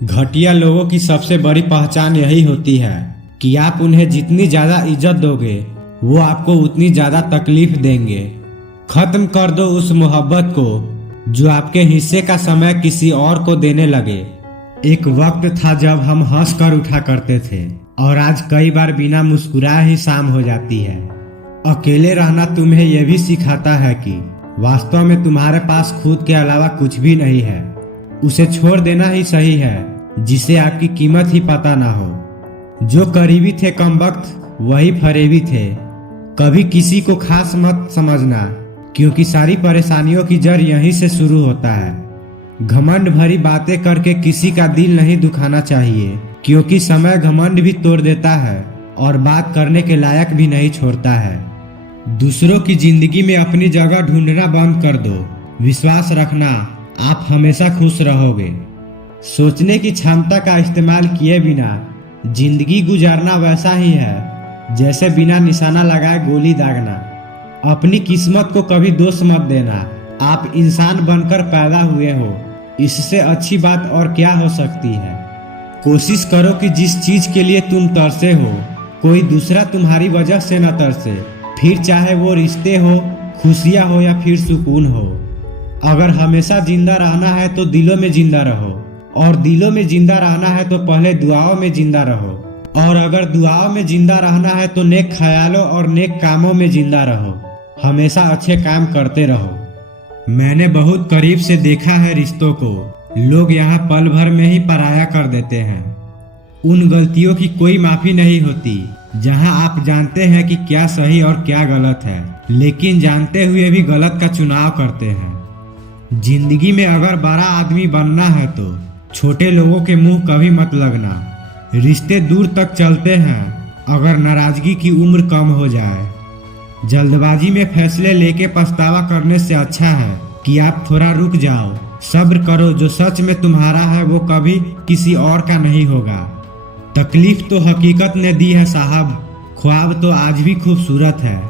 घटिया लोगों की सबसे बड़ी पहचान यही होती है कि आप उन्हें जितनी ज्यादा इज्जत दोगे वो आपको उतनी ज्यादा तकलीफ देंगे। खत्म कर दो उस मोहब्बत को जो आपके हिस्से का समय किसी और को देने लगे। एक वक्त था जब हम हंस कर उठा करते थे और आज कई बार बिना मुस्कुराए ही शाम हो जाती है। अकेले रहना तुम्हें यह भी सिखाता है कि वास्तव में तुम्हारे पास खुद के अलावा कुछ भी नहीं है। उसे छोड़ देना ही सही है जिसे आपकी कीमत ही पता ना हो। जो करीबी थे कमबख्त वही फरेबी थे। कभी किसी को खास मत समझना क्योंकि सारी परेशानियों की जड़ यहीं से शुरू होता है। घमंड भरी बातें करके किसी का दिल नहीं दुखाना चाहिए क्योंकि समय घमंड भी तोड़ देता है और बात करने के लायक भी नहीं छोड़ता है। दूसरों की जिंदगी में अपनी जगह ढूंढना बंद कर दो। विश्वास रखना आप हमेशा खुश रहोगे। सोचने की क्षमता का इस्तेमाल किए बिना जिंदगी गुजारना वैसा ही है जैसे बिना निशाना लगाए गोली दागना। अपनी किस्मत को कभी दोष मत देना। आप इंसान बनकर पैदा हुए हो, इससे अच्छी बात और क्या हो सकती है। कोशिश करो कि जिस चीज के लिए तुम तरसे हो कोई दूसरा तुम्हारी वजह से न तरसे, फिर चाहे वो रिश्ते हो, खुशियां हो या फिर सुकून हो। अगर हमेशा जिंदा रहना है तो दिलों में जिंदा रहो और दिलों में जिंदा रहना है तो पहले दुआओं में जिंदा रहो और अगर दुआओं में जिंदा रहना है तो नेक ख्यालों और नेक कामों में जिंदा रहो। हमेशा अच्छे काम करते रहो। मैंने बहुत करीब से देखा है रिश्तों को लोग यहाँ पल भर में ही पराया कर देते हैं। उन गलतियों की कोई माफी नहीं होती जहाँ आप जानते हैं कि क्या सही और क्या गलत है, लेकिन जानते हुए भी गलत का चुनाव करते हैं। जिंदगी में अगर बड़ा आदमी बनना है तो छोटे लोगों के मुंह कभी मत लगना। रिश्ते दूर तक चलते हैं अगर नाराजगी की उम्र कम हो जाए। जल्दबाजी में फैसले लेके पछतावा करने से अच्छा है कि आप थोड़ा रुक जाओ, सब्र करो। जो सच में तुम्हारा है वो कभी किसी और का नहीं होगा। तकलीफ तो हकीकत ने दी है साहब, ख्वाब तो आज भी खूबसूरत है।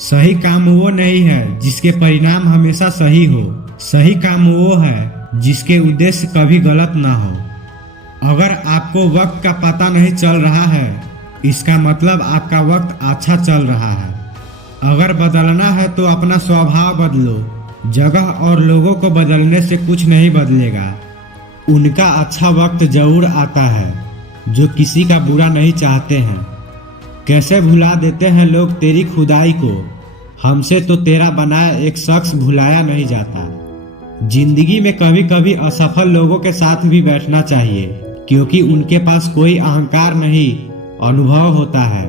सही काम वो नहीं है जिसके परिणाम हमेशा सही हो, सही काम वो है जिसके उद्देश्य कभी गलत ना हो। अगर आपको वक्त का पता नहीं चल रहा है इसका मतलब आपका वक्त अच्छा चल रहा है। अगर बदलना है तो अपना स्वभाव बदलो। जगह और लोगों को बदलने से कुछ नहीं बदलेगा। उनका अच्छा वक्त जरूर आता है जो किसी का बुरा नहीं चाहते हैं। कैसे भुला देते हैं लोग तेरी खुदाई को, हमसे तो तेरा बनाया एक शख्स भुलाया नहीं जाता। जिंदगी में कभी कभी असफल लोगों के साथ भी बैठना चाहिए क्योंकि उनके पास कोई अहंकार नहीं, अनुभव होता है।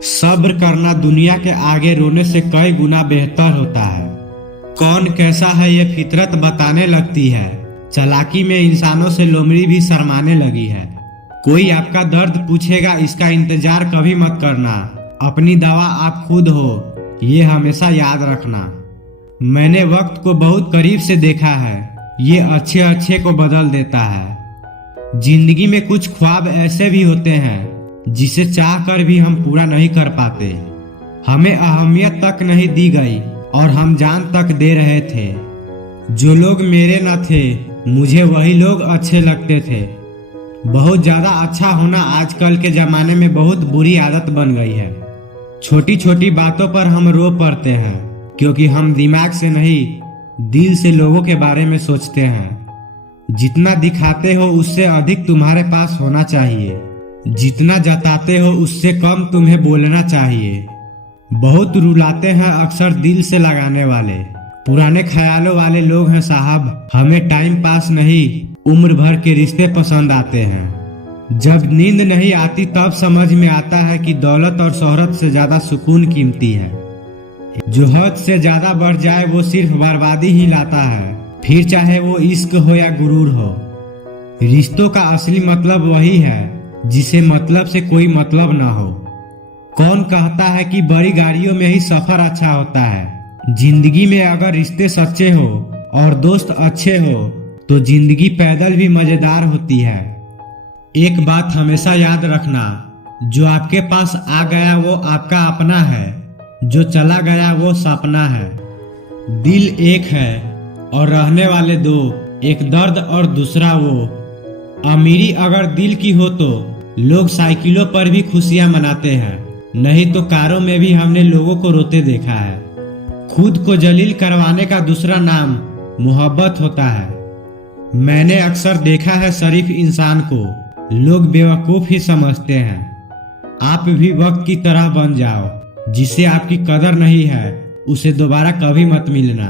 सब्र करना दुनिया के आगे रोने से कई गुना बेहतर होता है। कौन कैसा है ये फितरत बताने लगती है। चालाकी में इंसानों से लोमड़ी भी शर्माने लगी है। कोई आपका दर्द पूछेगा इसका इंतजार कभी मत करना। अपनी दवा आप खुद हो, ये हमेशा याद रखना। मैंने वक्त को बहुत करीब से देखा है, ये अच्छे अच्छे को बदल देता है। जिंदगी में कुछ ख्वाब ऐसे भी होते हैं जिसे चाह कर भी हम पूरा नहीं कर पाते। हमें अहमियत तक नहीं दी गई और हम जान तक दे रहे थे। जो लोग मेरे न थे मुझे वही लोग अच्छे लगते थे। बहुत ज्यादा अच्छा होना आजकल के जमाने में बहुत बुरी आदत बन गई है। छोटी छोटी बातों पर हम रो पड़ते हैं क्योंकि हम दिमाग से नहीं दिल से लोगों के बारे में सोचते हैं। जितना दिखाते हो उससे अधिक तुम्हारे पास होना चाहिए। जितना जताते हो उससे कम तुम्हें बोलना चाहिए। बहुत रुलाते हैं अक्सर दिल से लगाने वाले, पुराने ख्यालों वाले लोग हैं साहब। हमें टाइम पास नहीं उम्र भर के रिश्ते पसंद आते हैं। जब नींद नहीं आती तब समझ में आता है कि दौलत और शोहरत से ज्यादा सुकून कीमती है। जो हद से ज्यादा बढ़ जाए वो सिर्फ बर्बादी ही लाता है, फिर चाहे वो इश्क हो या गुरूर हो। रिश्तों का असली मतलब वही है जिसे मतलब से कोई मतलब ना हो। कौन कहता है कि बड़ी गाड़ियों में ही सफर अच्छा होता है। जिंदगी में अगर रिश्ते सच्चे हो और दोस्त अच्छे हो तो जिंदगी पैदल भी मजेदार होती है। एक बात हमेशा याद रखना, जो आपके पास आ गया वो आपका अपना है, जो चला गया वो सपना है। दिल एक है और रहने वाले दो, एक दर्द और दूसरा वो। अमीरी अगर दिल की हो तो लोग साइकिलों पर भी खुशियां मनाते हैं, नहीं तो कारों में भी हमने लोगों को रोते देखा है। खुद को जलील करवाने का दूसरा नाम मोहब्बत होता है। मैंने अक्सर देखा है शरीफ इंसान को लोग बेवकूफ ही समझते हैं। आप भी वक्त की तरह बन जाओ, जिसे आपकी कदर नहीं है उसे दोबारा कभी मत मिलना।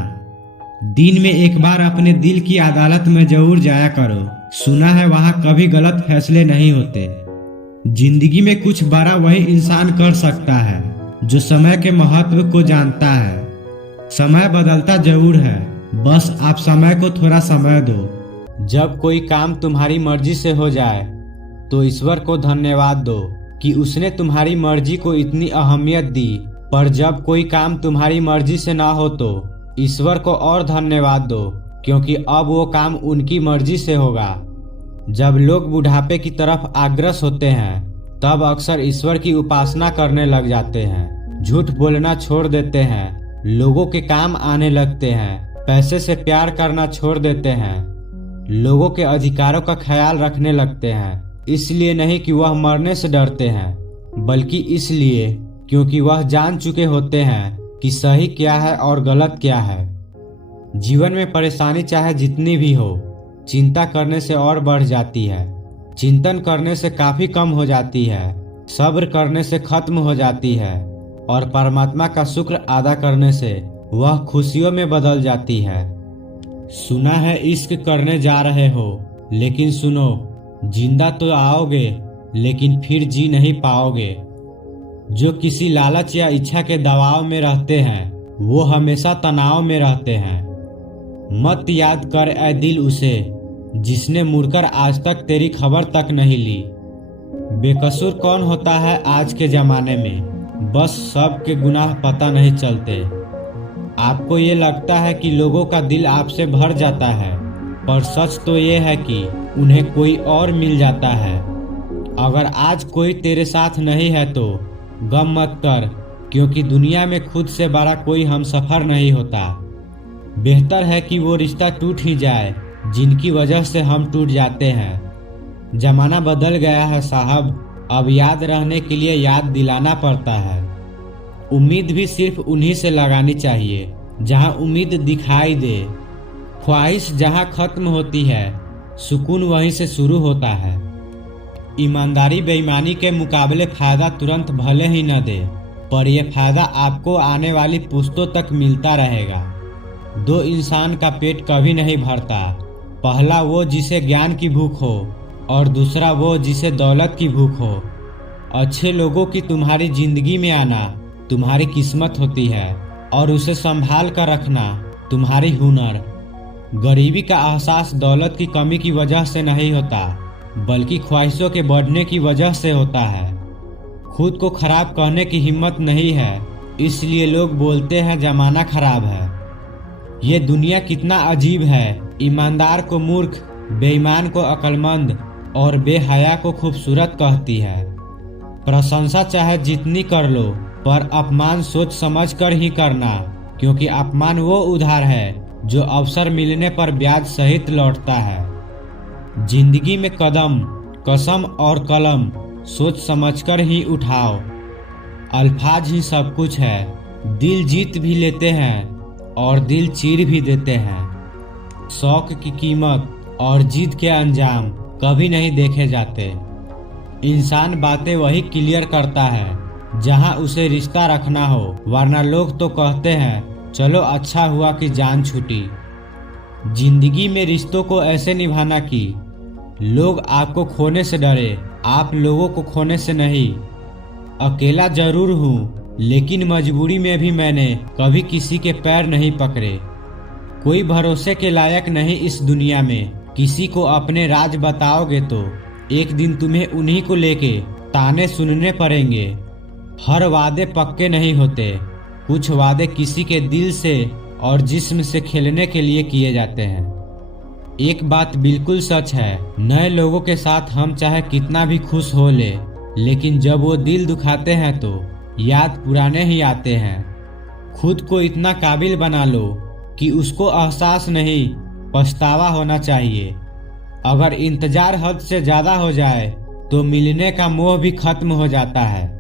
दिन में एक बार अपने दिल की अदालत में जरूर जाया करो, सुना है वहां कभी गलत फैसले नहीं होते। जिंदगी में कुछ बड़ा वही इंसान कर सकता है जो समय के महत्व को जानता है। समय बदलता जरूर है, बस आप समय को थोड़ा समय दो। जब कोई काम तुम्हारी मर्जी से हो जाए तो ईश्वर को धन्यवाद दो कि उसने तुम्हारी मर्जी को इतनी अहमियत दी, पर जब कोई काम तुम्हारी मर्जी से ना हो तो ईश्वर को और धन्यवाद दो, क्योंकि अब वो काम उनकी मर्जी से होगा। जब लोग बुढ़ापे की तरफ अग्रसर होते हैं तब अक्सर ईश्वर की उपासना करने लग जाते हैं, झूठ बोलना छोड़ देते हैं, लोगों के काम आने लगते हैं, पैसे से प्यार करना छोड़ देते हैं, लोगों के अधिकारों का ख्याल रखने लगते हैं। इसलिए नहीं कि वह मरने से डरते हैं, बल्कि इसलिए क्योंकि वह जान चुके होते हैं कि सही क्या है और गलत क्या है। जीवन में परेशानी चाहे जितनी भी हो, चिंता करने से और बढ़ जाती है, चिंतन करने से काफी कम हो जाती है, सब्र करने से खत्म हो जाती है और परमात्मा का शुक्र अदा करने से वह खुशियों में बदल जाती है। सुना है इश्क करने जा रहे हो, लेकिन सुनो, जिंदा तो आओगे लेकिन फिर जी नहीं पाओगे। जो किसी लालच या इच्छा के दबाव में रहते हैं वो हमेशा तनाव में रहते हैं। मत याद कर ऐ दिल उसे जिसने मुड़कर आज तक तेरी खबर तक नहीं ली। बेकसूर कौन होता है आज के जमाने में, बस सबके गुनाह पता नहीं चलते। आपको ये लगता है कि लोगों का दिल आपसे भर जाता है, पर सच तो ये है कि उन्हें कोई और मिल जाता है। अगर आज कोई तेरे साथ नहीं है तो गम मत कर, क्योंकि दुनिया में खुद से बड़ा कोई हमसफर नहीं होता। बेहतर है कि वो रिश्ता टूट ही जाए जिनकी वजह से हम टूट जाते हैं। जमाना बदल गया है साहब, अब याद रहने के लिए याद दिलाना पड़ता है। उम्मीद भी सिर्फ उन्हीं से लगानी चाहिए जहां उम्मीद दिखाई दे। ख्वाहिश जहां खत्म होती है, सुकून वहीं से शुरू होता है। ईमानदारी बेईमानी के मुकाबले फायदा तुरंत भले ही न दे, पर यह फायदा आपको आने वाली पुश्तों तक मिलता रहेगा। दो इंसान का पेट कभी नहीं भरता, पहला वो जिसे ज्ञान की भूख हो और दूसरा वो जिसे दौलत की भूख हो। अच्छे लोगों की तुम्हारी जिंदगी में आना तुम्हारी किस्मत होती है और उसे संभाल कर रखना तुम्हारी हुनर। गरीबी का एहसास दौलत की कमी की वजह से नहीं होता, बल्कि ख्वाहिशों के बढ़ने की वजह से होता है। खुद को खराब कहने की हिम्मत नहीं है, इसलिए लोग बोलते हैं जमाना खराब है। ये दुनिया कितना अजीब है, ईमानदार को मूर्ख, बेईमान को अक्लमंद और बेहया को खूबसूरत कहती है। प्रशंसा चाहे जितनी कर लो, पर अपमान सोच समझ कर ही करना, क्योंकि अपमान वो उधार है जो अवसर मिलने पर ब्याज सहित लौटता है। जिंदगी में कदम, कसम और कलम सोच समझकर ही उठाओ। अल्फाज ही सब कुछ है, दिल जीत भी लेते हैं और दिल चीर भी देते हैं। शौक की कीमत और जीत के अंजाम कभी नहीं देखे जाते। इंसान बातें वही क्लियर करता है जहां उसे रिश्ता रखना हो, वरना लोग तो कहते हैं चलो अच्छा हुआ कि जान छूटी। जिंदगी में रिश्तों को ऐसे निभाना कि लोग आपको खोने से डरे, आप लोगों को खोने से नहीं। अकेला जरूर हूँ, लेकिन मजबूरी में भी मैंने कभी किसी के पैर नहीं पकड़े। कोई भरोसे के लायक नहीं इस दुनिया में, किसी को अपने राज बताओगे तो एक दिन तुम्हें उन्हीं को लेके ताने सुनने पड़ेंगे। हर वादे पक्के नहीं होते, कुछ वादे किसी के दिल से और जिस्म से खेलने के लिए किए जाते हैं। एक बात बिल्कुल सच है, नए लोगों के साथ हम चाहे कितना भी खुश हो ले, लेकिन जब वो दिल दुखाते हैं तो याद पुराने ही आते हैं। खुद को इतना काबिल बना लो कि उसको एहसास नहीं पछतावा होना चाहिए। अगर इंतजार हद से ज्यादा हो जाए तो मिलने का मोह भी खत्म हो जाता है।